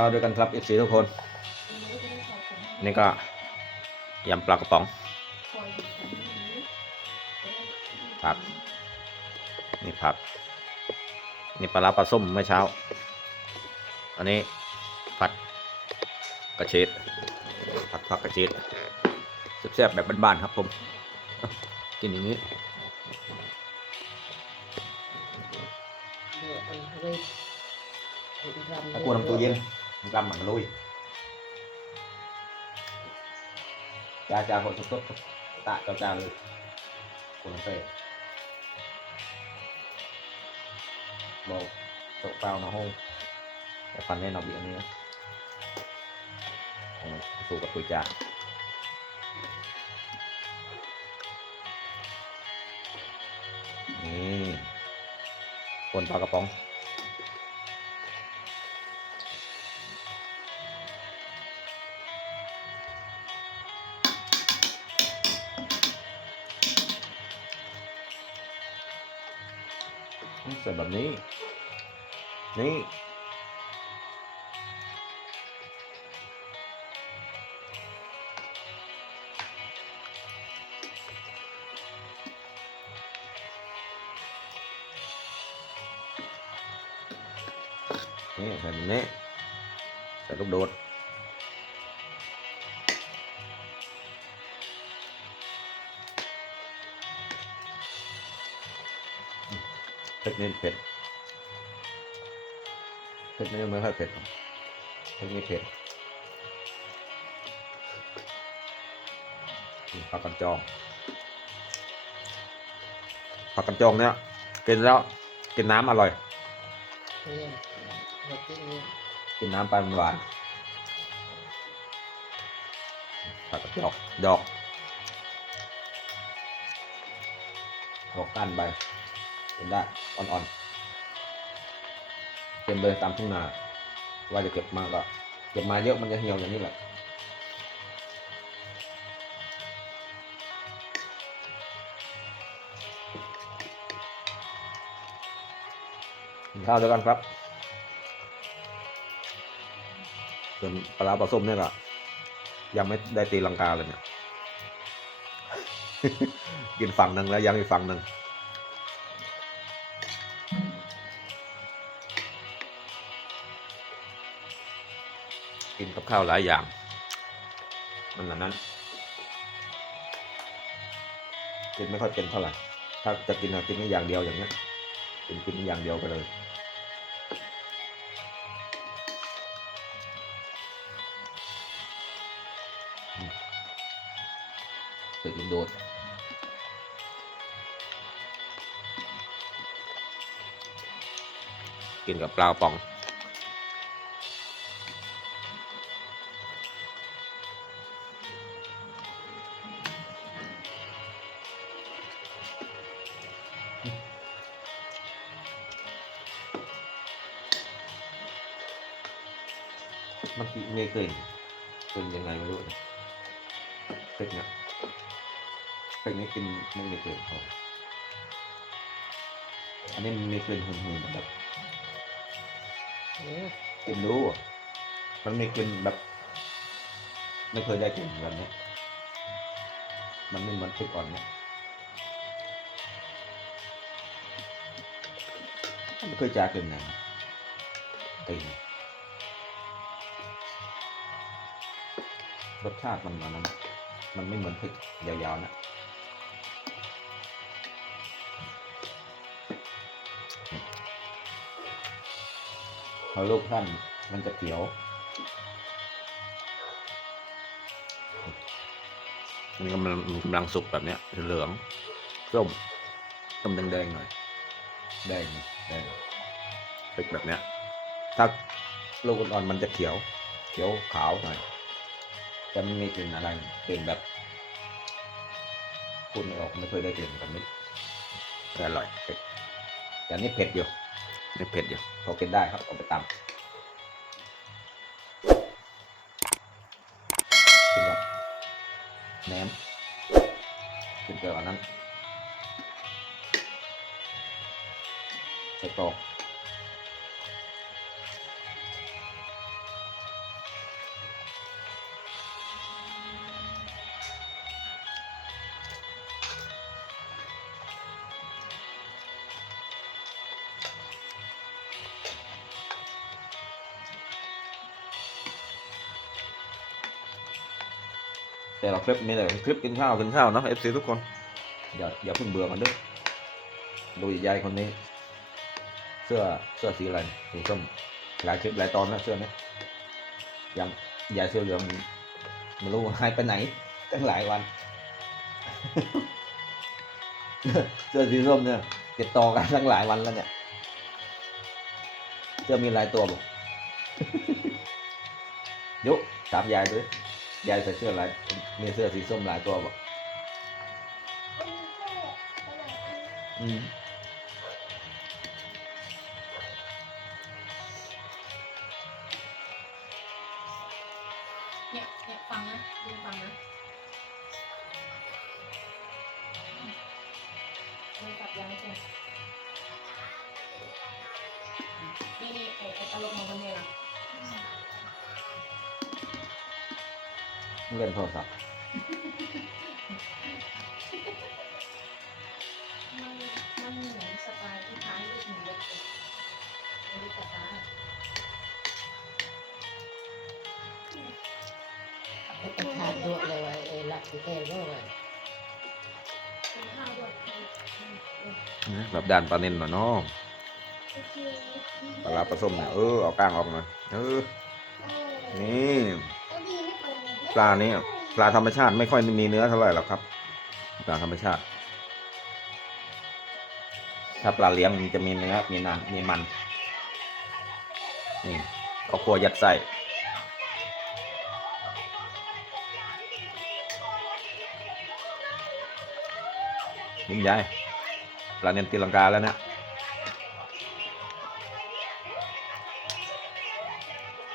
ช้าด้วยกันครับเอฟซีทุกคน นี่ก็ยำปลากระป๋องผักนี่ผักนี่ปลาร้าปลาส้มเมื่อเช้า อันนี้ผัดกระเฉดผัดผักกระเฉดแซ่บๆแบบบ้านๆครับผมอะกินอย่างนี้ถ้ากลัวน้ำตัวเย็น มันกำมันลุยจ้าจ้าคนสดๆตะจ้าจ้าเลยกลัวน้ำเต้บอกตกเปล่านะห้องแต่ฟันแน่นอนบีอันนี้นะเอาสู้กับตุยจ้านี่คนปลากระป๋อง ใส่แบบนี้ นี่นี่ใส่แบบนี้ใส่ลูกโดด ผ็ดนี่เผ็ดเผ็ดนี่ไม่ค่อยเผ็ดเผ็ดนี่เผ็ดผักกันจองผักกันจองเนี่ยกินแล้วกินน้ำอร่อยกินน้ำไปมันหวานผักกระจอกดอกดอกก้านใบ กินได้อ่อนๆเต็มเลยตามทุ่งนาว่าจะเก็บมาก็เก็บมาเยอะมันจะเหี่ยวอย่างนี้แหละกินข้าวด้วยกันครับ ส่วนปลาร้าปลาส้มเนี่ยก็ยังไม่ได้ตีลังกาเลยเนี่ย กินฝั่งหนึ่งแล้วยังอีกฝั่งหนึ่ง ข้าวหลายอย่างมันอันนั้นกินไม่ค่อยเป็นเท่าไหร่ถ้าจะกินอะกินแค่อย่างเดียวอย่างเงี้ยกินกินอย่างเดียวไปเลยไปกินโดดกินกับปลาปอง มันมีกลิ่นกลิ่นยังไงไม่รู้นะเผ็ดเนี่ยเผ็ดนี่กินไม่มีกลิ่นพออันนี้มันมีกลิ่นหืนๆแบบกินรู้อะมันมีกลิ่นแบบ ไม่เคยได้กลิ่นแบบนี้มันไม่เหมือนพริกอ่อนเนี่ยไม่เคยจากลิ่นไหนกลิ่ รสชาติมันอันนั้นมันไม่เหมือนพริกยาวๆนะพอลูกท่านมันจะเขียวมันกำลังมันกำลังสุกแบบเนี้ยเหลืองส้มส้มแดงๆหน่อยแดงแดงเป็นแบบเนี้ยถ้าลูกอ่อนมันจะเขียว เขียวขาวหน่อย จะไม่มีกลิ่นอะไรกลิ่นแบบพูดไม่ออกไม่เคยได้กลิ่นแบบนี้แต่อร่อยเผ็ดแต่อันนี่เผ็ดอยู่นี่เผ็ดอยู่พอกินได้ครับเอาไปตำกินกับแหนมกินเกลืออันนั้นใส่กรอก แต่เราคลิปมีแต่คลิปกินข้าวกินข้าวนะเอฟซีทุกคน อย่าอย่าเพิ่งเบื่อกันด้วยดูยายคนนี้ เสื้อเสื้อสีอะไรสีส้มหลายคลิปหลายตอนนะเสื้อนี้ยังยายเสื้อเหลืองไม่รู้หายไปไหนตั้งหลายวัน เสื้อสีส้มเนี่ยติดต่อกันตั้งหลายวันแล้วเนี่ยเสื้อมีหลายตัวบอกยุถามยายด้วยยายใส่เสื้อหลาย มีเสื้อสีส้มหลายตัวบอกอืมเนี่ยเนี่ยฟังนะดูฟังนะ เล่นโทรศัพท์มันมันเหมือนสไตล์ที่คล้ายลูกหนูเล็กเลยไม่รู้จักนะ Cái hạt ruột này là ờ, lặt cái kèm đó rồi เป็นข้าวด้วยแบบด่านปลาเน้นหน่อยเนาะปลาร้าปลาส้มเนี่ยเออเอาก้างออกมาเออนี่ ปลานี่ปลาธรรมชาติไม่ค่อยมีเนื้อเท่าไหร่หรอกครับปลาธรรมชาติ ถ้าปลาเลี้ยงมันจะมีเนื้อมีนังมีมันนี่เขาครัวยัดไส้ยิ่งใหญ่ปลาเน้นตีลังกาแล้วเนี่ย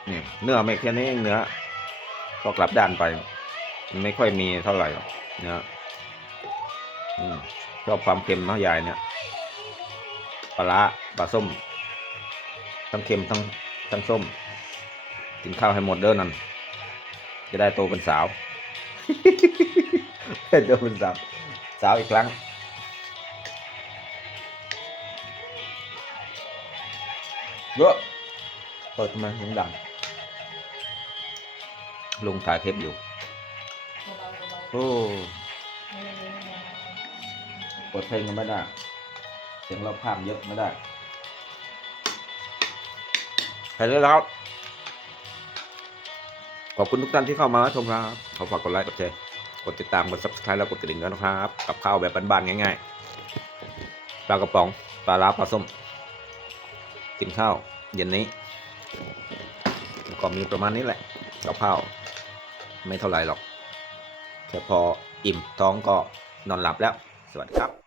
นี่เนื้อไม่แค่นี้เองเนื้อ พอกลับด้านไป ไม่ค่อยมีเท่าไหร่เนื้ออืมชอบความเค็มเนาะยายเนี่ยปลาปลาส้ม ทั้งเค็มทั้งทั้งส้ม กินข้าวให้หมดเด้อนั่นจะได้โตเป็นสาวจะโตเป็นสาวสาวอีกครั้งเยอะเปิดทำไมเสียงดัง ลุงถ่ายเทปอยู่ โอ้ๆไม่ไม่ไม่ไม่เปิดเพลงก็ไม่ได้ เสียงเราภาพเยอะไม่ได้ใครได้แล้ว ขอบคุณทุกท่านที่เข้ามาชมครับ ขอฝากกดไลค์กดแชร์ กดติดตาม กด subscribe แล้วกดกระดิ่งด้วยนะครับ กับข้าวแบบบ้านๆง่ายๆ ปลากระป๋อง ปลาล้าปลาส้ม กินข้าวเย็นนี้ก็มีประมาณนี้แหละกับข้าว ไม่เท่าไหร่หรอก แค่พออิ่มท้องก็นอนหลับแล้ว สวัสดีครับ